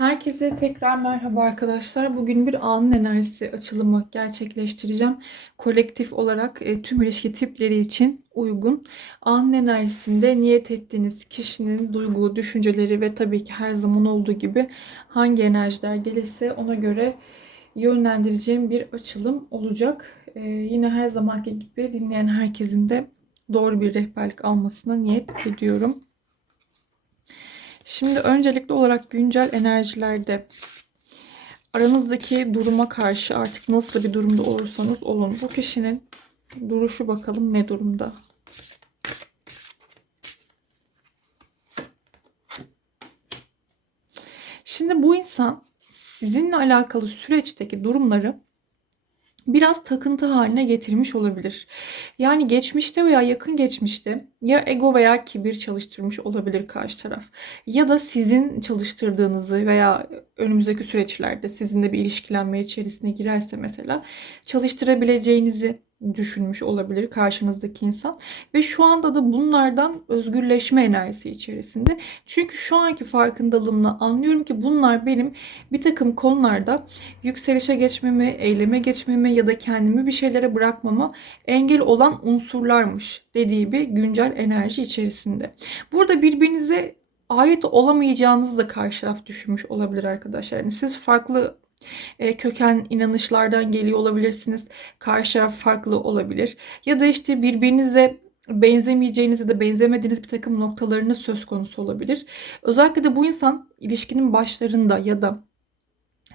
Herkese tekrar merhaba arkadaşlar. Bugün bir anın enerjisi açılımı gerçekleştireceğim. Kolektif olarak e, tüm ilişki tipleri için uygun. Anın enerjisinde niyet ettiğiniz kişinin duygu, düşünceleri ve tabii ki her zaman olduğu gibi hangi enerjiler gelirse ona göre yönlendireceğim bir açılım olacak. E, yine her zamanki gibi dinleyen herkesin de doğru bir rehberlik almasına niyet ediyorum. Şimdi öncelikli olarak güncel enerjilerde aranızdaki duruma karşı artık nasıl bir durumda olursanız olun. Bu kişinin duruşu bakalım ne durumda. Şimdi bu insan sizinle alakalı süreçteki durumları biraz takıntı haline getirmiş olabilir. Yani geçmişte veya yakın geçmişte ya ego veya kibir çalıştırmış olabilir karşı taraf. Ya da sizin çalıştırdığınızı veya önümüzdeki süreçlerde sizinle bir ilişkilenme içerisine girerse mesela çalıştırabileceğinizi düşünmüş olabilir karşınızdaki insan. Ve şu anda da bunlardan özgürleşme enerjisi içerisinde. Çünkü şu anki farkındalığımla anlıyorum ki bunlar benim bir takım konularda yükselişe geçmeme, eyleme geçmeme ya da kendimi bir şeylere bırakmama engel olan unsurlarmış dediği bir güncel enerji içerisinde. Burada birbirinize ait olamayacağınızı da karşı taraf düşünmüş olabilir arkadaşlar. Yani siz farklı e, köken inanışlardan geliyor olabilirsiniz. Karşı taraf farklı olabilir. Ya da işte birbirinize benzemeyeceğiniz ya da benzemediğiniz bir takım noktalarınız söz konusu olabilir. Özellikle de bu insan ilişkinin başlarında ya da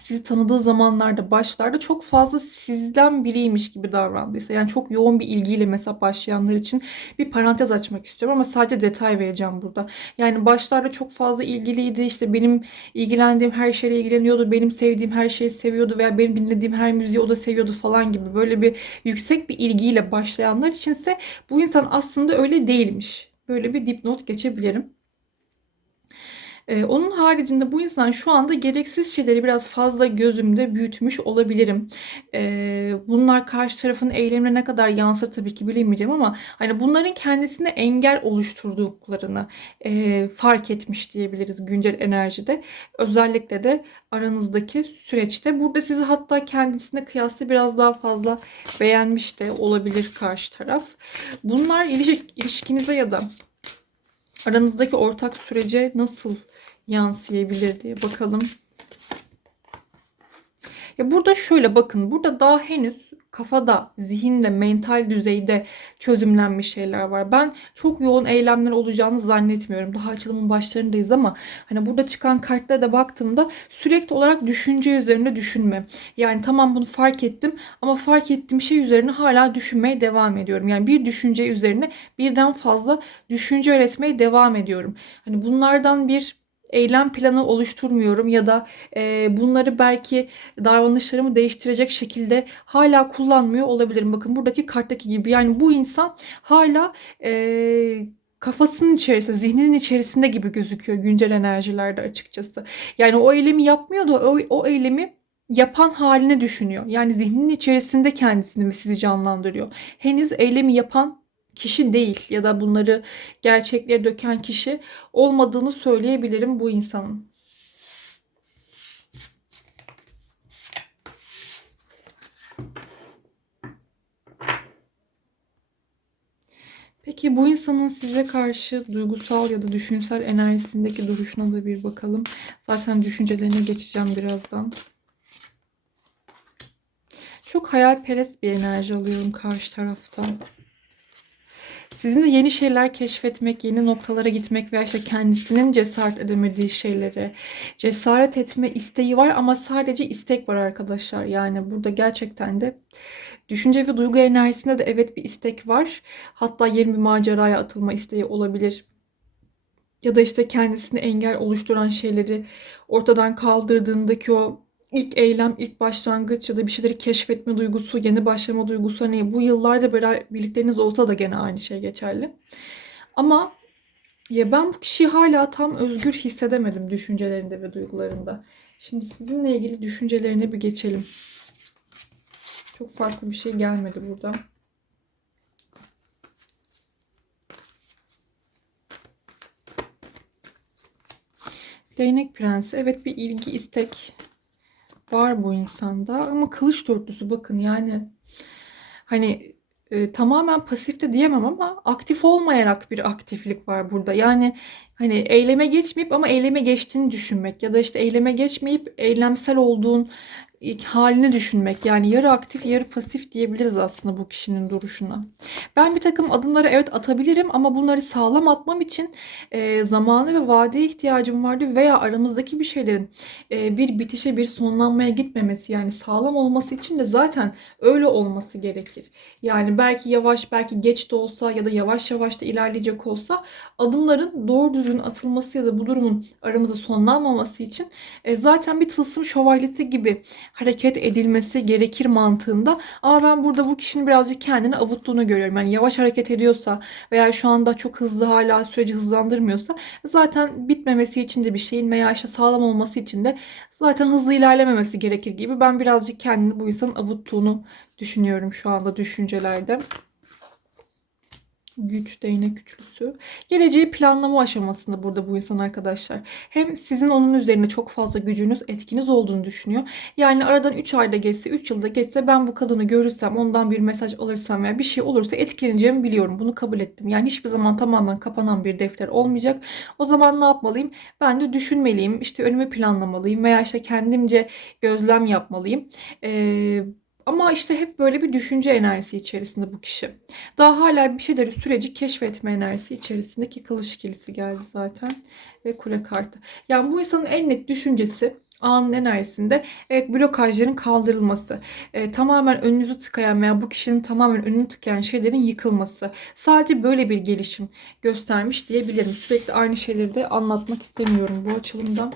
sizi tanıdığı zamanlarda başlarda çok fazla sizden biriymiş gibi davrandıysa yani çok yoğun bir ilgiyle mesela başlayanlar için bir parantez açmak istiyorum ama sadece detay vereceğim burada. Yani başlarda çok fazla ilgiliydi işte benim ilgilendiğim her şeyle ilgileniyordu benim sevdiğim her şeyi seviyordu veya benim dinlediğim her müziği o da seviyordu falan gibi böyle bir yüksek bir ilgiyle başlayanlar içinse bu insan aslında öyle değilmiş. Böyle bir dipnot geçebilirim. Ee, onun haricinde bu insan şu anda gereksiz şeyleri biraz fazla gözümde büyütmüş olabilirim. Ee, bunlar karşı tarafın eylemine ne kadar yansır tabii ki bilemeyeceğim ama hani bunların kendisine engel oluşturduklarını e, fark etmiş diyebiliriz güncel enerjide. Özellikle de aranızdaki süreçte. Burada sizi hatta kendisine kıyasla biraz daha fazla beğenmiş de olabilir karşı taraf. Bunlar ilişk ilişkinize ya da aranızdaki ortak sürece nasıl yansıyabilir diye bakalım. Ya burada şöyle bakın. Burada daha henüz kafada, zihinde, mental düzeyde çözümlenmiş şeyler var. Ben çok yoğun eylemler olacağını zannetmiyorum. Daha açılımın başlarındayız ama hani burada çıkan kartlara da baktığımda sürekli olarak düşünce üzerinde düşünme. Yani tamam bunu fark ettim ama fark ettiğim şey üzerine hala düşünmeye devam ediyorum. Yani bir düşünce üzerine birden fazla düşünce üretmeye devam ediyorum. Hani bunlardan bir eylem planı oluşturmuyorum ya da e, bunları belki davranışlarımı değiştirecek şekilde hala kullanmıyor olabilirim. Bakın buradaki karttaki gibi yani bu insan hala e, kafasının içerisinde, zihninin içerisinde gibi gözüküyor güncel enerjilerde açıkçası. Yani o eylemi yapmıyor da o, o eylemi yapan haline düşünüyor. Yani zihninin içerisinde kendisini ve sizi canlandırıyor. Henüz eylemi yapan kişi değil ya da bunları gerçekliğe döken kişi olmadığını söyleyebilirim bu insanın. Peki bu insanın size karşı duygusal ya da düşünsel enerjisindeki duruşuna da bir bakalım. Zaten düşüncelerine geçeceğim birazdan. Çok hayalperest bir enerji alıyorum karşı taraftan. Sizin de yeni şeyler keşfetmek, yeni noktalara gitmek veya işte kendisinin cesaret edemediği şeylere cesaret etme isteği var ama sadece istek var arkadaşlar. Yani burada gerçekten de düşünce ve duygu enerjisinde de evet bir istek var. Hatta yeni bir maceraya atılma isteği olabilir. Ya da işte kendisine engel oluşturan şeyleri ortadan kaldırdığındaki o ilk eylem, ilk başlangıç ya da bir şeyleri keşfetme duygusu, yeni başlama duygusu hani bu yıllarda beraber birlikleriniz olsa da gene aynı şey geçerli. Ama ya ben bu kişiyi hala tam özgür hissedemedim düşüncelerinde ve duygularında. Şimdi sizinle ilgili düşüncelerine bir geçelim. Çok farklı bir şey gelmedi burada. Değnek prensi. Evet bir ilgi istek var bu insanda ama kılıç dörtlüsü bakın yani hani e, tamamen pasif de diyemem ama aktif olmayarak bir aktiflik var burada. Yani hani eyleme geçmeyip ama eyleme geçtiğini düşünmek ya da işte eyleme geçmeyip eylemsel olduğun halini düşünmek. Yani yarı aktif yarı pasif diyebiliriz aslında bu kişinin duruşuna. Ben bir takım adımları evet atabilirim ama bunları sağlam atmam için e, zamanı ve vadeye ihtiyacım vardı veya aramızdaki bir şeylerin e, bir bitişe bir sonlanmaya gitmemesi yani sağlam olması için de zaten öyle olması gerekir. Yani belki yavaş belki geç de olsa ya da yavaş yavaş da ilerleyecek olsa adımların doğru düzgün atılması ya da bu durumun aramızda sonlanmaması için e, zaten bir tılsım şövalyesi gibi hareket edilmesi gerekir mantığında. Ama ben burada bu kişinin birazcık kendini avuttuğunu görüyorum. Yani yavaş hareket ediyorsa veya şu anda çok hızlı hala süreci hızlandırmıyorsa zaten bitmemesi için de bir şeyin veya işte sağlam olması için de zaten hızlı ilerlememesi gerekir gibi. Ben birazcık kendini bu insanın avuttuğunu düşünüyorum şu anda düşüncelerde güç, değnek güçlüsü. Geleceği planlama aşamasında burada bu insan arkadaşlar. Hem sizin onun üzerine çok fazla gücünüz, etkiniz olduğunu düşünüyor. Yani aradan 3 ayda geçse, 3 yılda geçse ben bu kadını görürsem, ondan bir mesaj alırsam veya bir şey olursa etkileneceğimi biliyorum. Bunu kabul ettim. Yani hiçbir zaman tamamen kapanan bir defter olmayacak. O zaman ne yapmalıyım? Ben de düşünmeliyim. İşte önümü planlamalıyım veya işte kendimce gözlem yapmalıyım. Eee ama işte hep böyle bir düşünce enerjisi içerisinde bu kişi. Daha hala bir şeyleri süreci keşfetme enerjisi içerisindeki kılıç ikilisi geldi zaten. Ve kule kartı. Yani bu insanın en net düşüncesi anın enerjisinde evet blokajların kaldırılması, e, tamamen önünüzü tıkayan veya bu kişinin tamamen önünü tıkayan şeylerin yıkılması. Sadece böyle bir gelişim göstermiş diyebilirim. Sürekli aynı şeyleri de anlatmak istemiyorum bu açılımda.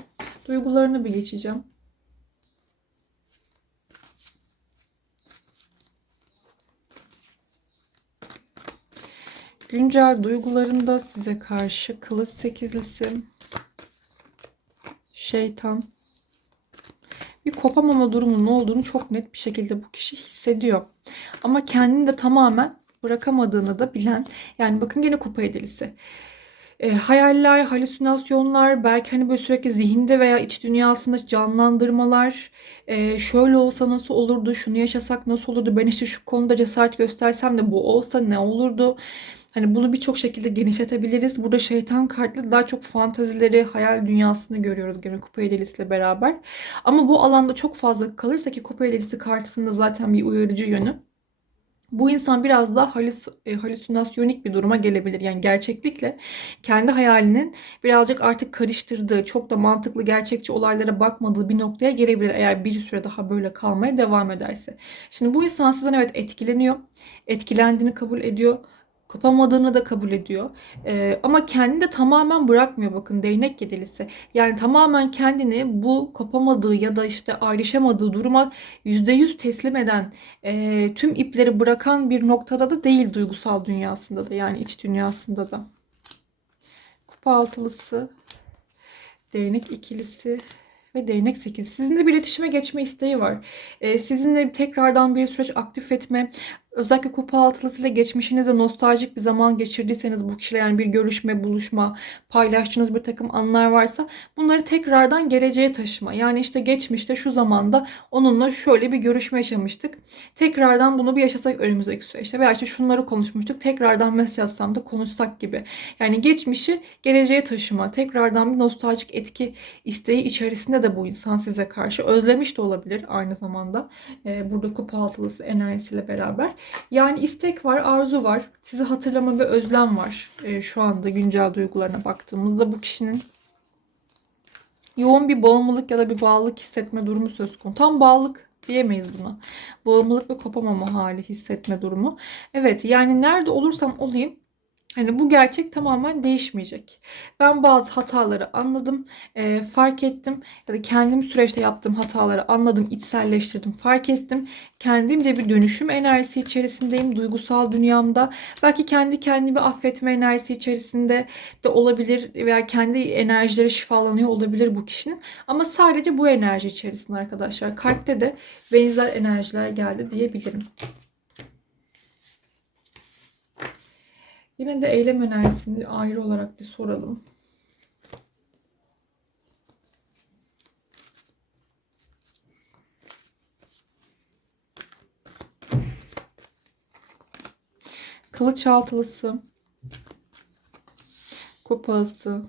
Duygularını bir geçeceğim. Güncel duygularında size karşı kılıç sekizlisi, şeytan, bir kopamama durumunun olduğunu çok net bir şekilde bu kişi hissediyor. Ama kendini de tamamen bırakamadığını da bilen, yani bakın gene kupa edilisi. E, hayaller, halüsinasyonlar, belki hani böyle sürekli zihinde veya iç dünyasında canlandırmalar, e, şöyle olsa nasıl olurdu, şunu yaşasak nasıl olurdu, ben işte şu konuda cesaret göstersem de bu olsa ne olurdu? Hani bunu birçok şekilde genişletebiliriz. Burada şeytan kartlı daha çok fantazileri, hayal dünyasını görüyoruz gene kupa ile beraber. Ama bu alanda çok fazla kalırsa ki kupa delisi kartısında zaten bir uyarıcı yönü. Bu insan biraz daha halüs, e, halüsinasyonik bir duruma gelebilir. Yani gerçeklikle kendi hayalinin birazcık artık karıştırdığı, çok da mantıklı gerçekçi olaylara bakmadığı bir noktaya gelebilir eğer bir süre daha böyle kalmaya devam ederse. Şimdi bu insan sizden evet etkileniyor. Etkilendiğini kabul ediyor Kopamadığını da kabul ediyor. Ee, ama kendini de tamamen bırakmıyor bakın değnek yedilisi. Yani tamamen kendini bu kopamadığı ya da işte ayrışamadığı duruma %100 teslim eden, e, tüm ipleri bırakan bir noktada da değil duygusal dünyasında da yani iç dünyasında da. Kupa altılısı, değnek ikilisi, ve değnek 8. Sizinle bir iletişime geçme isteği var. Ee, sizinle tekrardan bir süreç aktif etme, Özellikle kupa altılısıyla geçmişinizde nostaljik bir zaman geçirdiyseniz bu kişiyle yani bir görüşme, buluşma, paylaştığınız bir takım anlar varsa bunları tekrardan geleceğe taşıma. Yani işte geçmişte şu zamanda onunla şöyle bir görüşme yaşamıştık. Tekrardan bunu bir yaşasak önümüzdeki süreçte veya işte şunları konuşmuştuk. Tekrardan mesaj atsam da konuşsak gibi. Yani geçmişi geleceğe taşıma. Tekrardan bir nostaljik etki isteği içerisinde de bu insan size karşı. Özlemiş de olabilir aynı zamanda. Ee, burada kupa altılısı enerjisiyle beraber. Yani istek var, arzu var. Sizi hatırlama ve özlem var. E, şu anda güncel duygularına baktığımızda bu kişinin yoğun bir bağımlılık ya da bir bağlılık hissetme durumu söz konusu. Tam bağlılık diyemeyiz buna. Bağımlılık ve kopamama hali hissetme durumu. Evet yani nerede olursam olayım Hani bu gerçek tamamen değişmeyecek. Ben bazı hataları anladım, e, fark ettim ya da kendim süreçte yaptığım hataları anladım, içselleştirdim, fark ettim. Kendimce bir dönüşüm enerjisi içerisindeyim, duygusal dünyamda. Belki kendi kendimi affetme enerjisi içerisinde de olabilir veya kendi enerjileri şifalanıyor olabilir bu kişinin. Ama sadece bu enerji içerisinde arkadaşlar. Kalpte de benzer enerjiler geldi diyebilirim. Yine de eylem önerisini ayrı olarak bir soralım. Kılıç altılısı, kupası,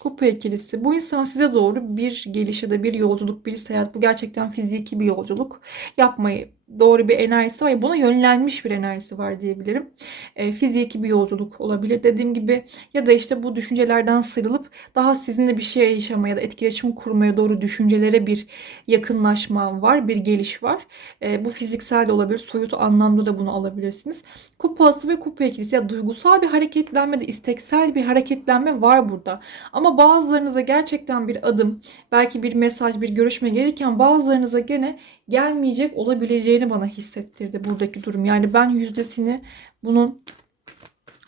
kupa ikilisi. Bu insan size doğru bir geliş ya da bir yolculuk, bir seyahat. Bu gerçekten fiziki bir yolculuk yapmayı doğru bir enerjisi var. Buna yönlenmiş bir enerjisi var diyebilirim. E, fiziki bir yolculuk olabilir. Dediğim gibi ya da işte bu düşüncelerden sıyrılıp daha sizinle bir şey yaşamaya ya da etkileşim kurmaya doğru düşüncelere bir yakınlaşma var. Bir geliş var. E, bu fiziksel de olabilir. Soyut anlamda da bunu alabilirsiniz. Kupası ve kupa ikilisi ya duygusal bir hareketlenme de isteksel bir hareketlenme var burada. Ama bazılarınıza gerçekten bir adım, belki bir mesaj, bir görüşme gelirken bazılarınıza gene gelmeyecek olabileceğini bana hissettirdi buradaki durum. Yani ben yüzdesini bunun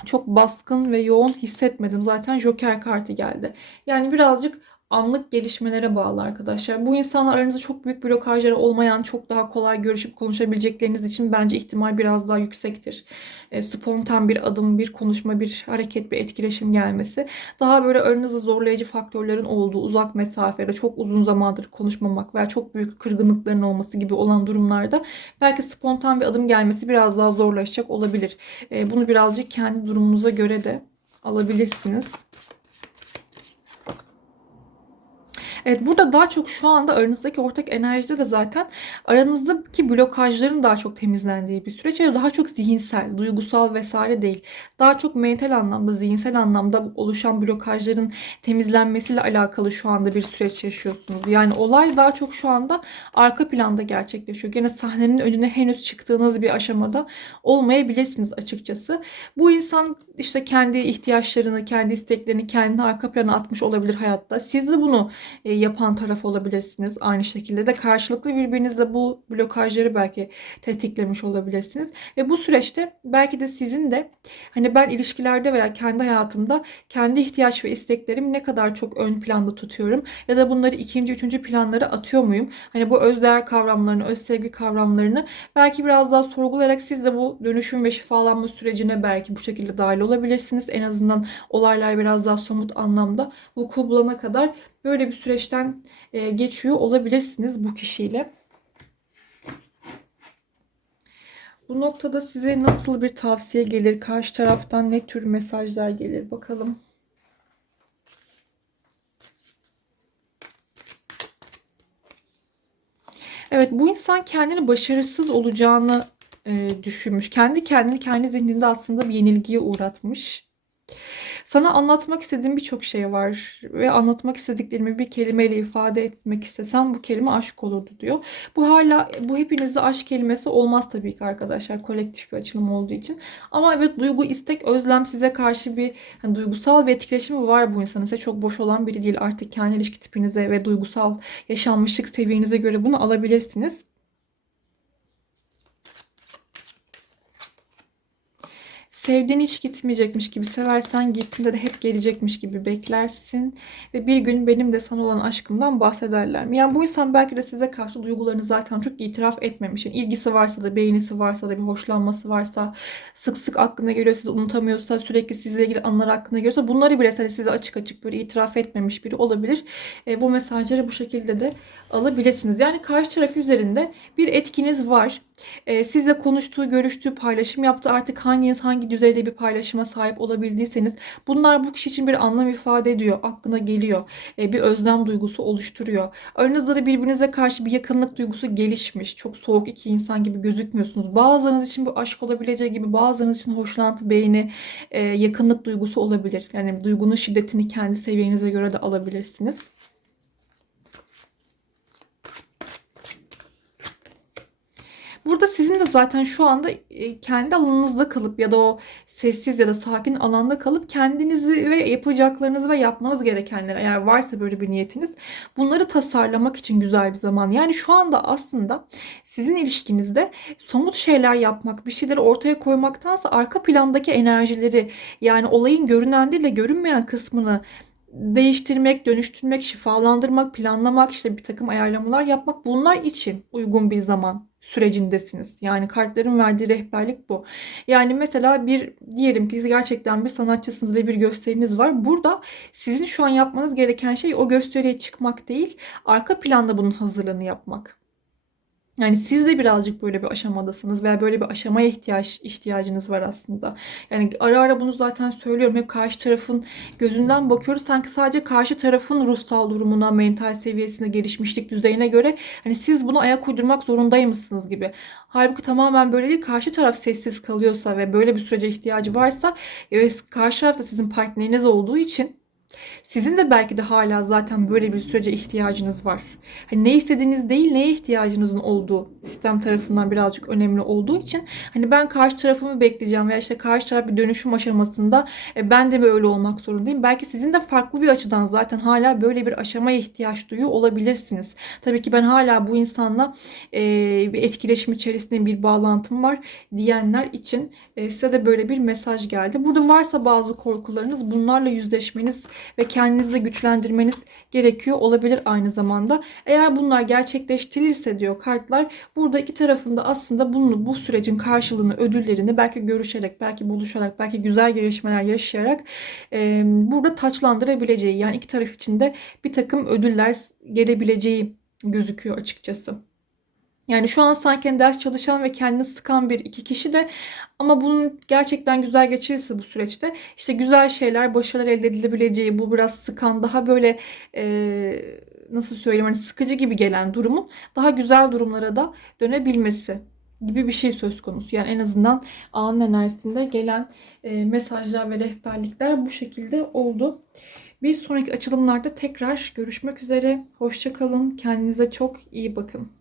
çok baskın ve yoğun hissetmedim. Zaten Joker kartı geldi. Yani birazcık anlık gelişmelere bağlı arkadaşlar. Bu insanlar aranızda çok büyük blokajları olmayan, çok daha kolay görüşüp konuşabilecekleriniz için bence ihtimal biraz daha yüksektir. E, spontan bir adım, bir konuşma, bir hareket, bir etkileşim gelmesi. Daha böyle aranızda zorlayıcı faktörlerin olduğu uzak mesafede çok uzun zamandır konuşmamak veya çok büyük kırgınlıkların olması gibi olan durumlarda belki spontan bir adım gelmesi biraz daha zorlaşacak olabilir. E, bunu birazcık kendi durumunuza göre de alabilirsiniz. Evet burada daha çok şu anda aranızdaki ortak enerjide de zaten aranızdaki blokajların daha çok temizlendiği bir süreç ve daha çok zihinsel, duygusal vesaire değil. Daha çok mental anlamda, zihinsel anlamda oluşan blokajların temizlenmesiyle alakalı şu anda bir süreç yaşıyorsunuz. Yani olay daha çok şu anda arka planda gerçekleşiyor. Gene sahnenin önüne henüz çıktığınız bir aşamada olmayabilirsiniz açıkçası. Bu insan işte kendi ihtiyaçlarını, kendi isteklerini kendine arka plana atmış olabilir hayatta. Siz de bunu e, yapan taraf olabilirsiniz. Aynı şekilde de karşılıklı birbirinizle bu blokajları belki tetiklemiş olabilirsiniz. Ve bu süreçte belki de sizin de hani ben ilişkilerde veya kendi hayatımda kendi ihtiyaç ve isteklerimi ne kadar çok ön planda tutuyorum ya da bunları ikinci, üçüncü planlara atıyor muyum? Hani bu özdeğer kavramlarını, öz sevgi kavramlarını belki biraz daha sorgulayarak siz de bu dönüşüm ve şifalanma sürecine belki bu şekilde dahil olabilirsiniz. En azından olaylar biraz daha somut anlamda vuku bulana kadar böyle bir süreçten e, geçiyor olabilirsiniz bu kişiyle. Bu noktada size nasıl bir tavsiye gelir? Karşı taraftan ne tür mesajlar gelir? Bakalım. Evet bu insan kendini başarısız olacağını e, düşünmüş. Kendi kendini kendi zihninde aslında bir yenilgiye uğratmış. Sana anlatmak istediğim birçok şey var ve anlatmak istediklerimi bir kelimeyle ifade etmek istesem bu kelime aşk olurdu diyor. Bu hala bu hepinizde aşk kelimesi olmaz tabii ki arkadaşlar kolektif bir açılım olduğu için. Ama evet duygu, istek, özlem size karşı bir hani, duygusal bir etkileşimi var bu insanın. Size çok boş olan biri değil. Artık kendi ilişki tipinize ve duygusal yaşanmışlık seviyenize göre bunu alabilirsiniz. Sevdiğin hiç gitmeyecekmiş gibi seversen gittiğinde de hep gelecekmiş gibi beklersin. Ve bir gün benim de sana olan aşkımdan bahsederler mi? Yani bu insan belki de size karşı duygularını zaten çok itiraf etmemiş. Yani ilgisi varsa da, beğenisi varsa da, bir hoşlanması varsa, sık sık aklına geliyor, sizi unutamıyorsa, sürekli sizle ilgili anılar aklına geliyorsa bunları bile hani size açık açık böyle itiraf etmemiş biri olabilir. E, bu mesajları bu şekilde de alabilirsiniz. Yani karşı taraf üzerinde bir etkiniz var. E, sizle konuştuğu, görüştüğü, paylaşım yaptığı artık hanginiz hangi düzeyde bir paylaşıma sahip olabildiyseniz bunlar bu kişi için bir anlam ifade ediyor. Aklına geliyor. E, bir özlem duygusu oluşturuyor. Aranızda da birbirinize karşı bir yakınlık duygusu gelişmiş. Çok soğuk iki insan gibi gözükmüyorsunuz. Bazılarınız için bu aşk olabileceği gibi bazılarınız için hoşlantı, beğeni, e, yakınlık duygusu olabilir. Yani duygunun şiddetini kendi seviyenize göre de alabilirsiniz. Burada sizin de zaten şu anda e, kendi alanınızda kalıp ya da o sessiz ya da sakin alanda kalıp kendinizi ve yapacaklarınızı ve yapmanız gerekenler eğer varsa böyle bir niyetiniz bunları tasarlamak için güzel bir zaman. Yani şu anda aslında sizin ilişkinizde somut şeyler yapmak, bir şeyleri ortaya koymaktansa arka plandaki enerjileri yani olayın görünen değil de görünmeyen kısmını değiştirmek, dönüştürmek, şifalandırmak, planlamak, işte bir takım ayarlamalar yapmak bunlar için uygun bir zaman sürecindesiniz. Yani kartların verdiği rehberlik bu. Yani mesela bir diyelim ki gerçekten bir sanatçısınız ve bir gösteriniz var. Burada sizin şu an yapmanız gereken şey o gösteriye çıkmak değil, arka planda bunun hazırlığını yapmak. Yani siz de birazcık böyle bir aşamadasınız veya böyle bir aşamaya ihtiyaç ihtiyacınız var aslında. Yani ara ara bunu zaten söylüyorum. Hep karşı tarafın gözünden bakıyoruz. Sanki sadece karşı tarafın ruhsal durumuna, mental seviyesine, gelişmişlik düzeyine göre hani siz buna ayak uydurmak zorundaymışsınız gibi. Halbuki tamamen böyle değil. Karşı taraf sessiz kalıyorsa ve böyle bir sürece ihtiyacı varsa ve karşı tarafta sizin partneriniz olduğu için sizin de belki de hala zaten böyle bir sürece ihtiyacınız var. Hani ne istediğiniz değil, neye ihtiyacınızın olduğu sistem tarafından birazcık önemli olduğu için hani ben karşı tarafımı bekleyeceğim veya işte karşı taraf bir dönüşüm aşamasında e, ben de böyle olmak zorundayım. Belki sizin de farklı bir açıdan zaten hala böyle bir aşamaya ihtiyaç duyuyor olabilirsiniz. Tabii ki ben hala bu insanla e, bir etkileşim içerisinde bir bağlantım var diyenler için e, size de böyle bir mesaj geldi. Burada varsa bazı korkularınız bunlarla yüzleşmeniz ve kendinizi de güçlendirmeniz gerekiyor olabilir aynı zamanda. Eğer bunlar gerçekleştirilirse diyor kartlar burada iki tarafında aslında bunu bu sürecin karşılığını ödüllerini belki görüşerek belki buluşarak belki güzel gelişmeler yaşayarak e, burada taçlandırabileceği yani iki taraf için de bir takım ödüller gelebileceği gözüküyor açıkçası. Yani şu an sanki hani ders çalışan ve kendini sıkan bir iki kişi de ama bunun gerçekten güzel geçirirse bu süreçte işte güzel şeyler, başarılar elde edilebileceği bu biraz sıkan daha böyle e, nasıl söyleyeyim hani sıkıcı gibi gelen durumun daha güzel durumlara da dönebilmesi gibi bir şey söz konusu. Yani en azından anın enerjisinde gelen e, mesajlar ve rehberlikler bu şekilde oldu. Bir sonraki açılımlarda tekrar görüşmek üzere. Hoşçakalın. Kendinize çok iyi bakın.